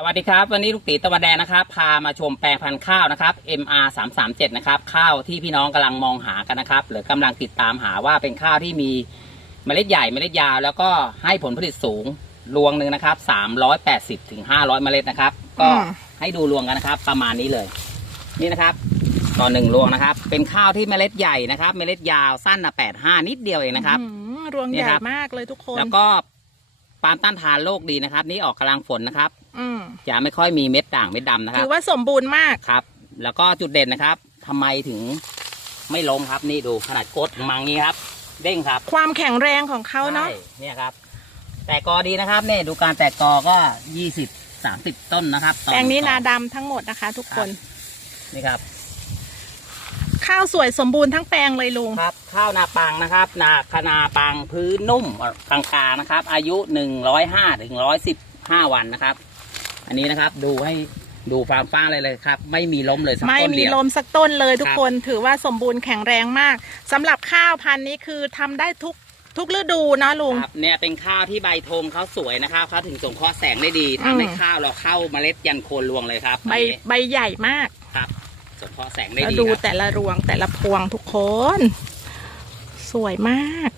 สวัสดีครับ วันนี้ลูกตีตะวันแดงนะครับ พามาชมแปลงพันธุ์ข้าวนะครับ MR 3 3 7นะครับ ข้าวที่พี่น้องกำลังมองหากันนะครับ หรือกำลังติดตามหาว่าเป็นข้าวที่มีเมล็ดใหญ่เมล็ดยาว แล้วก็ให้ผลผลิตสูงรวงหนึ่งนะครับ380ถึง500 เมล็ดนะครับ ก็อืมให้ดูรวงกันนะครับ ประมาณนี้เลย นี่นะครับต่อหนึ่งรวงนะครับ เป็นข้าวที่เมล็ดใหญ่นะครับ เมล็ดยาวสั้นนะ85นิดเดียวเองนะครับอื้อหือรวงนี่ใหญ่ครับมากเลยทุกคน แล้วก็ ปาล์มต้านทานโรคดีนะครับ นี่ออกกำลังฝนนะครับอืมจะไม่ค่อยมีเม็ดด่างเม็ดดำนะคถืรับอว่าสมบูรณ์มาก ครับ แล้วก็จุดเด่นนะครับทำไมถึงไม่ล้มครับนี่ดูขนาดกดมังนี้ครับ เด้งครับ ความแข็งแรงของเขาเนาะ ใช่เนี่ยครับ แตกกอดีนะครับเนี่ยดูการแตกกอก็ยี่สิบสามสิบต้นนะครับต่อแปลงนี้ต่อนาดำทั้งหมดนะคะ ทุกคน นี่ครับ ข้าวสวยสมบูรณ์ทั้งแปลงเลยลุง ครับ ข้าวนาปังนะครับ นาคนาปังพื้นนุ่มกลางๆนะครับ อายุหนึ่งร้อยห้าถึงร้อยสิบห้าวันนะครับ อันนี้นะครับดูให้ดูฟาร์มฟ้างเลยเลยครับ ไม่มีล้มเลยสักไม่ต้นมีเดียวลมสักต้นเลยทุกครับคนถือว่าสมบูรณ์แข็งแรงมากสำหรับข้าวพันธุ์นี้คือทำได้ทุกทุกฤดูนะลุงครับเนี่ยเป็นข้าวที่ใบธงเขาสวยนะครับเขาถึงส่งข้อแสงได้ดีอืมทำให้ข้าวเราเข้าเมล็ดยันโคนรวงเลยครับใบอันนี้ใบใหญ่มากครับ ส่งข้อแสงได้แล้วดีดูครับแต่ละรวงแต่ละพวงทุกคน สวยมาก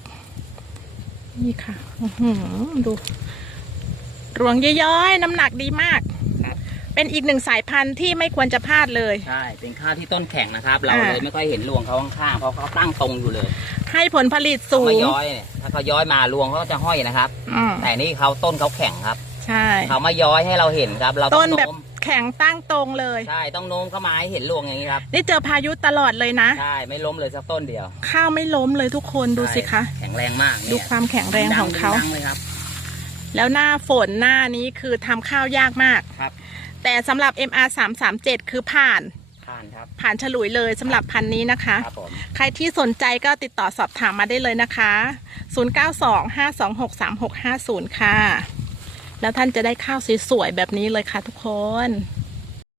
นี่ค่ะอื้อหือดูรวงย้อยๆ น้ำหนักดีมากครับเป็นอีกหนึ่งสายพันธุ์ที่ไม่ควรจะพลาดเลย ใช่ เป็นข้าวที่ต้นแข็งนะครับ เราอ่า เลยไม่ค่อยเห็นรวงเขาข้างๆเพราะเขาตั้งตรงอยู่เลยให้ผลผลิตเขาสูไม่งย้อยเนี่ยถ้าเขาย้อยมารวงเขาก็จะห้อยนะครับ อืมแต่นี่เขาต้นเขาแข็งครับ ใช่ เขาไม่ย้อยให้เราเห็นครับ เราต้ต้อนงแบบโน้ม แข็งตั้งตรงเลย ใช่ต้องโน้มเข้ามาให้เห็นรวงอย่างนี้ครับนี่เจอพายุตลอดเลยนะ ใช่ไม่ล้มเลยสักต้นเดียว ข้าวไม่ล้มเลยทุกคนดูสิคะใช่แข็งแรงมากดูเนี่ยความแข็งแรงของเขา ดัๆเลยครับ แล้วหน้าฝนหน้านี้คือทำข้าวยากมาก ครับ แต่สำหรับ MR 3 3 7คือผ่านผ่านครับ ผ่านฉลุยเลยสำหรับพันธุ์นี้นะคะ ครับผม ใครที่สนใจก็ติดต่อสอบถามมาได้เลยนะคะ 0925263650 ค่ะ แล้วท่านจะได้ข้าวสวยๆแบบนี้เลยค่ะทุกคน